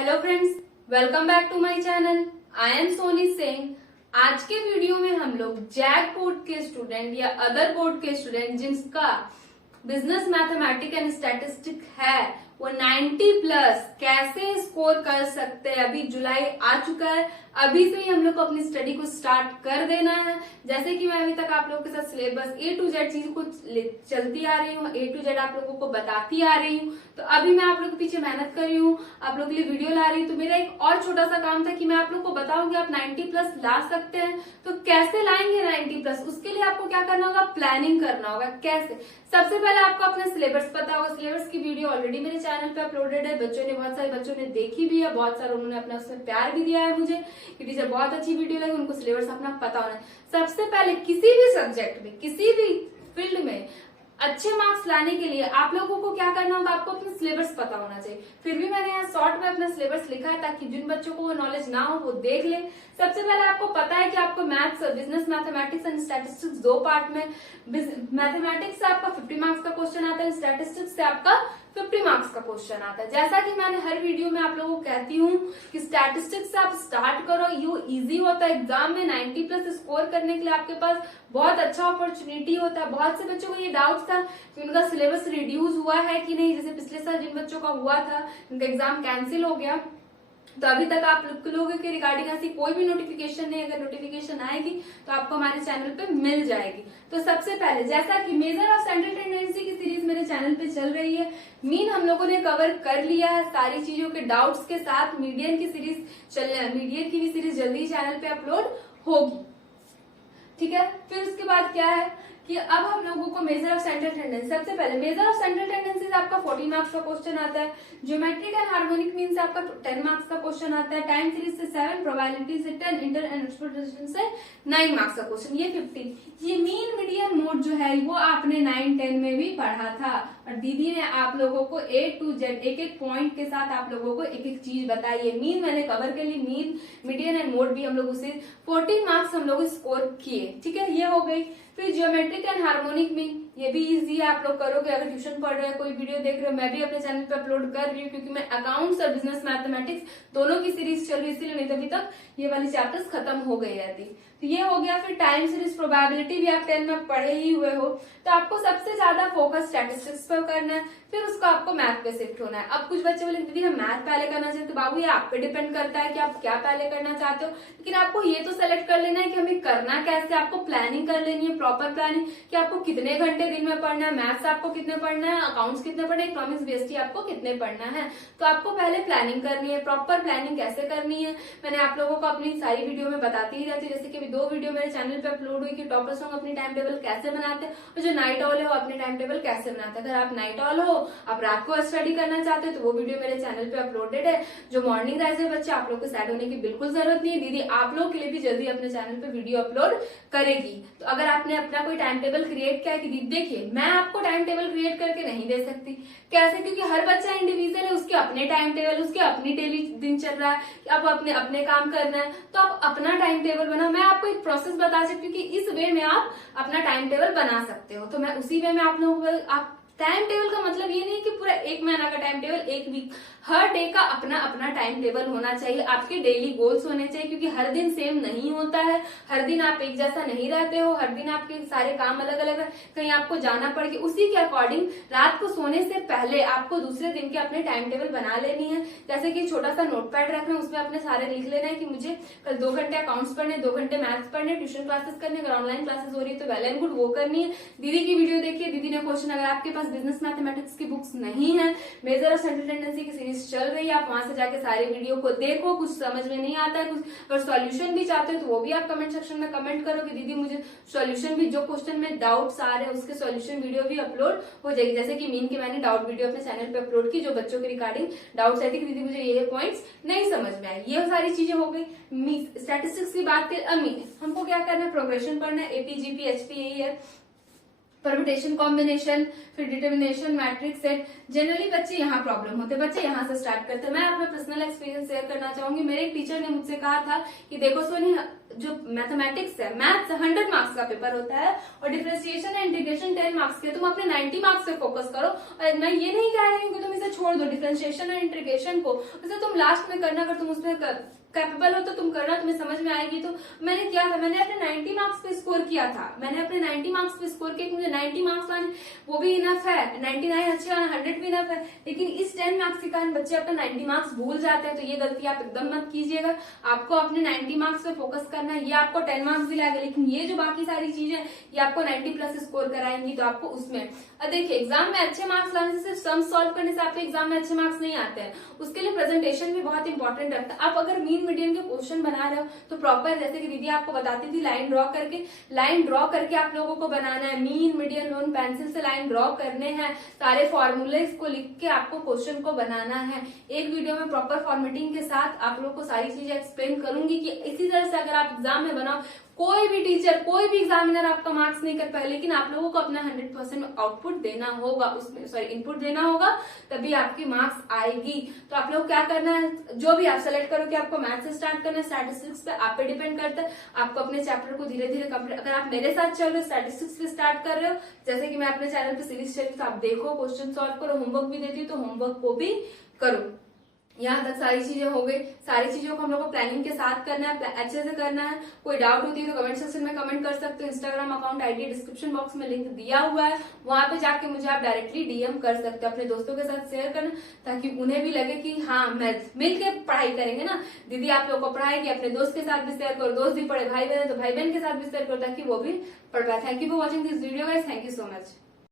Hello friends, welcome back to my channel. I am Soni Singh. आज के video में हम लोग जैकबोर्ड के स्टूडेंट या अदर बोर्ड के स्टूडेंट जिनका बिजनेस मैथमेटिक्स एंड स्टैटिस्टिक है वो 90 प्लस कैसे स्कोर कर सकते हैं। अभी जुलाई आ चुका है, अभी से ही हम लोग को अपनी स्टडी को स्टार्ट कर देना है। जैसे कि मैं अभी तक आप लोगों के साथ सिलेबस A to Z चीज को चलती आ रही हूँ, A to Z आप लोगों को बताती आ रही हूँ। तो अभी मैं आप लोगों के पीछे मेहनत कर रही हूँ, आप लोगों के लिए वीडियो ला रही हूँ। तो मेरा एक और छोटा सा काम था कि मैं आप लोग को बताऊं कि आप 90 प्लस ला सकते हैं। तो कैसे लाएंगे 90 प्लस, उसके लिए आपको क्या करना होगा, प्लानिंग करना होगा। कैसे? सबसे पहले आपको अपना सिलेबस पता होगा। सिलेबस की वीडियो ऑलरेडी मेरे चैनल पे अपलोडेड है, बहुत सारे बच्चों ने देखी भी है, बहुत सारे उन्होंने अपना उसमें प्यार भी दिया है मुझे कि टीचर बहुत अच्छी वीडियो लगी। उनको सिलेबस अपना पता होना है। सबसे पहले किसी भी सब्जेक्ट में, किसी भी फील्ड में अच्छे मार्क्स लाने के लिए आप लोगों को क्या करना होगा, आपको अपना सिलेबस पता होना चाहिए। फिर भी मैंने यहाँ शॉर्ट में अपना सिलेबस लिखा है ताकि जिन बच्चों को वो नॉलेज ना हो वो देख ले। सबसे पहले आपको पता है कि आपको maths, business mathematics and statistics दो पार्ट में, मैथमेटिक्स से आपका 50 मार्क्स का क्वेश्चन आता है, स्टैटिस्टिक्स से आपका 50 मार्क्स का क्वेश्चन आता है। जैसा कि मैंने हर वीडियो में आप लोगों को कहती हूँ कि स्टैटिस्टिक्स से आप स्टार्ट करो, ये इजी होता है। एग्जाम में 90 प्लस स्कोर करने के लिए आपके पास बहुत अच्छा अपॉर्चुनिटी होता है। बहुत से बच्चों को ये डाउट था कि उनका सिलेबस रिड्यूस हुआ है कि नहीं। जैसे पिछले साल जिन बच्चों का हुआ था, उनका एग्जाम कैंसिल हो गया, तो अभी तक आप लोगों के रिगार्डिंग ऐसी कोई भी नोटिफिकेशन नहीं। अगर नोटिफिकेशन आएगी तो आपको हमारे चैनल पे मिल जाएगी। तो सबसे पहले जैसा कि मेजर और सेंट्रल टेंडेंसी की सीरीज मेरे चैनल पे चल रही है, मीन हम लोगों ने कवर कर लिया है सारी चीजों के डाउट्स के साथ। मीडियन की सीरीज मीडियन की भी सीरीज जल्दी चैनल पे अपलोड होगी, ठीक है। फिर उसके बाद क्या है कि अब हम लोगों को मेजर ऑफ सेंट्रल टेंडेंसी, सबसे पहले मेजर ऑफ सेंट्रल टेंडेंसी से आपका 40 मार्क्स का क्वेश्चन आता है। ज्योमेट्रिक एंड हार्मोनिक मीन से आपका 10 मार्क्स का क्वेश्चन आता है। टाइम सीरीज से 7, प्रोबेबिलिटी से 10, इंटर एंड एक्सपोजिशन से 9 मार्क्स का क्वेश्चन, ये 15। ये मीन मीडियन मोड जो है वो आपने 9, 10 में भी पढ़ा था और दीदी ने आप लोगों को A to Z एक एक पॉइंट के साथ आप लोगों को एक एक चीज बताई है। मीन मैंने कवर कर ली, मीन मीडियन एंड मोड भी हम लोग उसे 14 मार्क्स हम लोग स्कोर किए, ठीक है। ये हो गई। फिर ज्योमेट्रिक एंड हार्मोनिक मीन, ये भी इजी है, आप लोग करोगे। अगर ट्यूशन पढ़ रहे हो, कोई वीडियो देख रहे हो, मैं भी अपने चैनल पे अपलोड कर रही हूँ क्योंकि मैं अकाउंट्स और बिजनेस मैथमेटिक्स दोनों की सीरीज चल रही, इसीलिए नहीं तो अभी तक ये वाली चैप्टर्स खत्म हो गई रहती। तो ये हो गया। फिर टाइम सीरीज, प्रोबेबिलिटी भी आप 10 में पढ़े ही हुए हो। तो आपको सबसे ज्यादा फोकस स्टैटिस्टिक्स पर करना है, फिर उसको आपको मैथ पे शिफ्ट होना है। अब कुछ बच्चे बोले दीदी हम मैथ पहले करना चाहते, तो बाबू ये आप पे डिपेंड करता है कि आप क्या पहले करना चाहते हो। लेकिन आपको ये तो सेलेक्ट कर लेना है कि हमें करना कैसे। आपको प्लानिंग कर लेनी है, प्रॉपर प्लानिंग कि आपको कितने घंटे दिन में पढ़ना है, मैथ्स आपको कितने पढ़ना है, अकाउंट्स कितने पढ़ना है, इकोनॉमिक्स बीएसटी आपको कितने पढ़ना है। तो आपको पहले प्लानिंग करनी है। प्रॉपर प्लानिंग कैसे करनी है मैंने आप लोगों को अपनी सारी वीडियो में बताती ही रहती है। जैसे कि अभी 2 वीडियो मेरे चैनल पे अपलोड हुई कि टॉपर सॉन्ग अपनी टाइम टेबल कैसे बनाते हैं और जो नाइट ऑल है वो अपने टाइम टेबल कैसे बनाते हैं। अगर आप नाइट ऑल हो, आप रात को स्टडी करना चाहते हो, तो वो वीडियो मेरे चैनल पे अपलोडेड है। जो मॉर्निंग राइजर बच्चे, आप लोग को सैड होने की बिल्कुल जरूरत नहीं है। दीदी आप लोग के लिए भी जल्दी अपने चैनल पे वीडियो अपलोड करेगी। तो अगर आपने अपना कोई टाइम टेबल क्रिएट किया है कि दीदी देखिए मैं आपको टाइम टेबल क्रिएट करके नहीं दे सकती। कैसे? क्योंकि हर बच्चा इंडिविजुअल है, उसके अपने टाइम टेबल, उसके अपनी डेली दिन चल रहा है, आप अपने अपने काम करना है। तो आप अपना टाइम टेबल बनाओ। मैं आपको एक प्रोसेस बता सकती हूँ कि इस वे में आप अपना टाइम टेबल बना सकते हो। तो मैं उसी वे में आप लोगों को, आप टाइम टेबल का मतलब ये नहीं कि पूरा 1 महीना का टाइम टेबल, 1 वीक, हर डे का अपना अपना टाइम टेबल होना चाहिए। आपके डेली गोल्स होने चाहिए क्योंकि हर दिन सेम नहीं होता है, हर दिन आप एक जैसा नहीं रहते हो, हर दिन आपके सारे काम अलग अलग है, कहीं आपको जाना पड़ गया। उसी के अकॉर्डिंग रात को सोने से पहले आपको दूसरे दिन के अपने टाइम टेबल बना लेनी है। जैसे कि छोटा सा नोटपैड रखना है, उसमें अपने सारे लिख लेना है कि मुझे कल 2 घंटे अकाउंट्स पढ़ने, 2 घंटे मैथ्स पढ़ने, ट्यूशन क्लासेस करने। अगर ऑनलाइन क्लासेस हो रही है तो वेल एंड गुड, वो करनी है। दीदी की वीडियो देखिए, दीदी ने क्वेश्चन, अगर आपके पास बिजनेस मैथमेटिक्स की बुक्स नहीं है, मेजर और सेंट्रल टेंडेंसी की सीरीज चल रही है, आप वहां से जाके सारे वीडियो को देखो। कुछ समझ में नहीं आता है, कुछ अगर सॉल्यूशन भी चाहते हो तो वो भी आप कमेंट सेक्शन में कमेंट करो कि दीदी मुझे सॉल्यूशन भी, जो क्वेश्चन में डाउट्स आ रहे हैं उसके सॉल्यूशन वीडियो भी अपलोड हो जाएगी। जैसे कि मीन की मैंने डाउट वीडियो अपने चैनल पे अपलोड की, जो बच्चों के रिगार्डिंग डाउट्स आए थे कि दीदी मुझे ये पॉइंट्स नहीं समझ में आए। ये सारी चीजें हो गई। स्टैटिस्टिक्स की बात करें, हमको क्या करना है, प्रोग्रेशन पढ़ना है, एपी जीपी एचपी यही है। परम्यूटेशन, कॉम्बिनेशन, फिर डिटर्मिनेशन, मैट्रिक्स सेट। जनरली बच्चे यहाँ प्रॉब्लम होते हैं, बच्चे यहाँ से स्टार्ट करते हैं। मैं अपना पर्सनल एक्सपीरियंस शेयर करना चाहूंगी। मेरे एक टीचर ने मुझसे कहा था कि देखो सोनी, जो मैथमेटिक्स है, मैथ्स 100 मार्क्स का पेपर होता है और डिफरेंशिएशन एंड इंटीग्रेशन 10 मार्क्स के, तुम अपने 90 मार्क्स पे फोकस करो। और मैं ये नहीं कह रही हूँ कि तुम इसे छोड़ दो डिफरेंशिएशन और इंटीग्रेशन को, उसे तुम लास्ट में करना, अगर तुम उसमें कैपेबल हो तो तुम करना, तुम्हें समझ में आएगी। तो मैंने क्या था, मैंने अपने 90 मार्क्स पे स्कोर किया था। मैंने अपने 90 मार्क्स पे स्कोर किया, मुझे 90 मार्क्स लाने वो भी इनफ है, 99 अच्छे आना, 100 भी इनफ है। लेकिन इस 10 मार्क्स के कारण बच्चे अपना 90 मार्क्स भूल जाते हैं। तो ये गलती आप एकदम मत कीजिएगा। आपको अपने 90 मार्क्स पे फोकस करना है। ये आपको 10 मार्क्स दिलाएगा, लेकिन ये जो बाकी सारी चीजें ये आपको 90 प्लस स्कोर कराएंगी। तो आपको उसमें देखिए, एग्जाम में अच्छे मार्क्स लाने से, सिर्फ सम सॉल्व करने से आपके एग्जाम में अच्छे मार्क्स नहीं आते हैं। उसके लिए प्रेजेंटेशन भी बहुत इंपॉर्टेंट रखता है। आप अगर मीन मीडियन के क्वेश्चन बना रहे हो तो प्रॉपर, जैसे कि दीदी आपको बताती थी, लाइन ड्रॉ करके आप लोगों को बनाना है। मीन मीडियन लोन पेंसिल से लाइन ड्रॉ करने हैं, सारे फॉर्मूलेस को लिख के आपको क्वेश्चन को बनाना है। एक वीडियो में प्रॉपर फॉर्मेटिंग के साथ आप लोगों को सारी चीजें एक्सप्लेन करूंगी कि इसी तरह से अगर आप एग्जाम में बनाओ, कोई भी टीचर, कोई भी एग्जामिनर आपका मार्क्स नहीं कर पाए, लेकिन आप लोगों को अपना 100% आउटपुट देना होगा, उसमें इनपुट देना होगा, तभी आपकी मार्क्स आएगी। तो आप लोग क्या करना है, जो भी आप सेलेक्ट करो कि आपको मैथ से स्टार्ट करना है, स्टैटिस्टिक्स पे आप पे डिपेंड करता है। आपको अपने चैप्टर को धीरे धीरे कंप्लीट, अगर आप मेरे साथ चल रहे हो, स्टैटिस्टिक्स पे स्टार्ट कर रहे हो, जैसे कि मैं अपने चैनल पे सीरीज चल रही, तो आप देखो, क्वेश्चन सॉल्व करो, होमवर्क भी देती हूँ तो होमवर्क को भी करो। यहाँ तक सारी चीजें हो गई। सारी चीजों को हम लोग को प्लानिंग के साथ करना है, अच्छे से करना है। कोई डाउट होती है तो कमेंट सेक्शन में कमेंट कर सकते हो। Instagram account ID description box में लिंक दिया हुआ है, वहां पे जाके मुझे आप डायरेक्टली डीएम कर सकते हो। अपने दोस्तों के साथ शेयर करना, ताकि उन्हें भी लगे कि हाँ, मैं मिलकर पढ़ाई करेंगे ना, दीदी आप लोग को पढ़ाएगी। अपने दोस्त के साथ भी शेयर करो, दोस्त भी पढ़े, भाई बहन तो भाई बहन के साथ भी शेयर करो, ताकि वो भी पढ़ पाए। Thank you for watching this video guys, thank you so much.